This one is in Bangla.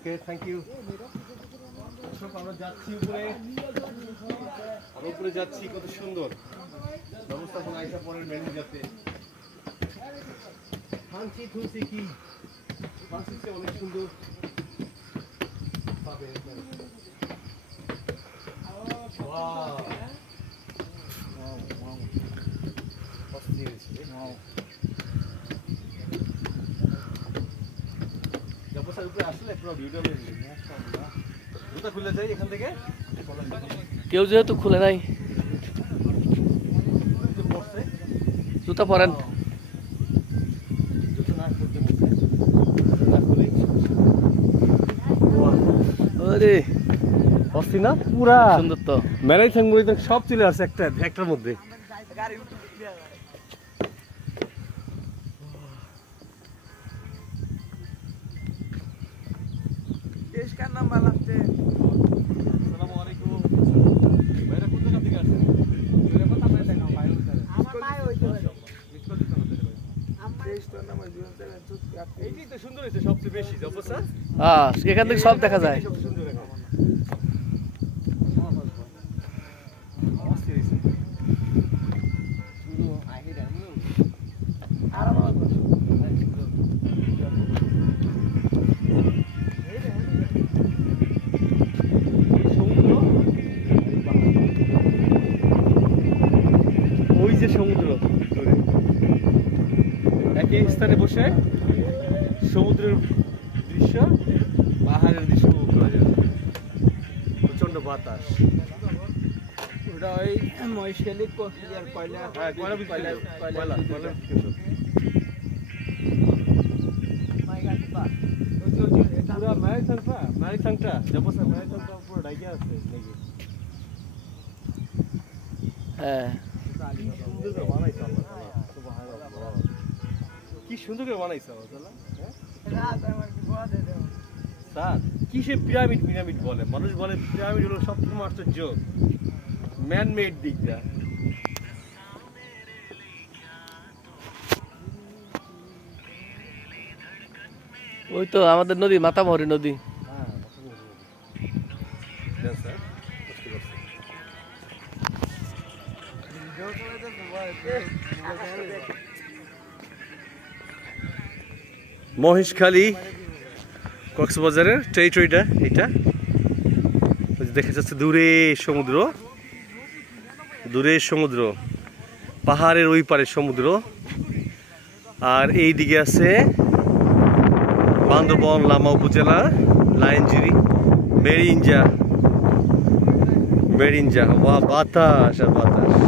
Okay thank you. আমরা যাচ্ছি উপরে, আমরা উপরে যাচ্ছি, কত সুন্দর ব্যবস্থাপনা আইসা পরের মেনু যাতে ফান্সি থুসি কি ফান্সিতে অনেক সুন্দর পাবে। কেউ যেহেতু খুলে নাই, জুতা পরেন। পুরা সুন্দর তো ম্যারাইথন সব চলে আসছে একটার মধ্যে। এখান থেকে সব দেখা যায়। ওই যে সমুদ্র, একই স্থানে বসে সমুদ্রের দৃশ্য, পাহাড়ের দৃশ্য উপভোগ করা যায়। প্রচন্ড বাতাস। ওটা ওই মহেশখালী কয়লা, ম্যারাথনটা পুরো ডাইকে আছে নাকি? হ্যাঁ, কি সুন্দর করে বানাইছে স্যার। কিসে পিরামিড পিরামিড বলে, মানুষ বলে পিরামিড হলো সবচেয়ে আশ্চর্য ম্যান মেড দিকটা। ওই তো আমাদের নদী, মাতামহরি নদী। মহেশখালী কক্সবাজারের টেরিটরিটা এটা দেখা যাচ্ছে। দূরে সমুদ্র, দূরে সমুদ্র, পাহাড়ের ওই পারে সমুদ্র, আর এই দিকে আছে বান্দরবান লামা উপজেলা লাইনজিরি মেরিঞ্জা। বাতাস আর বাতাস।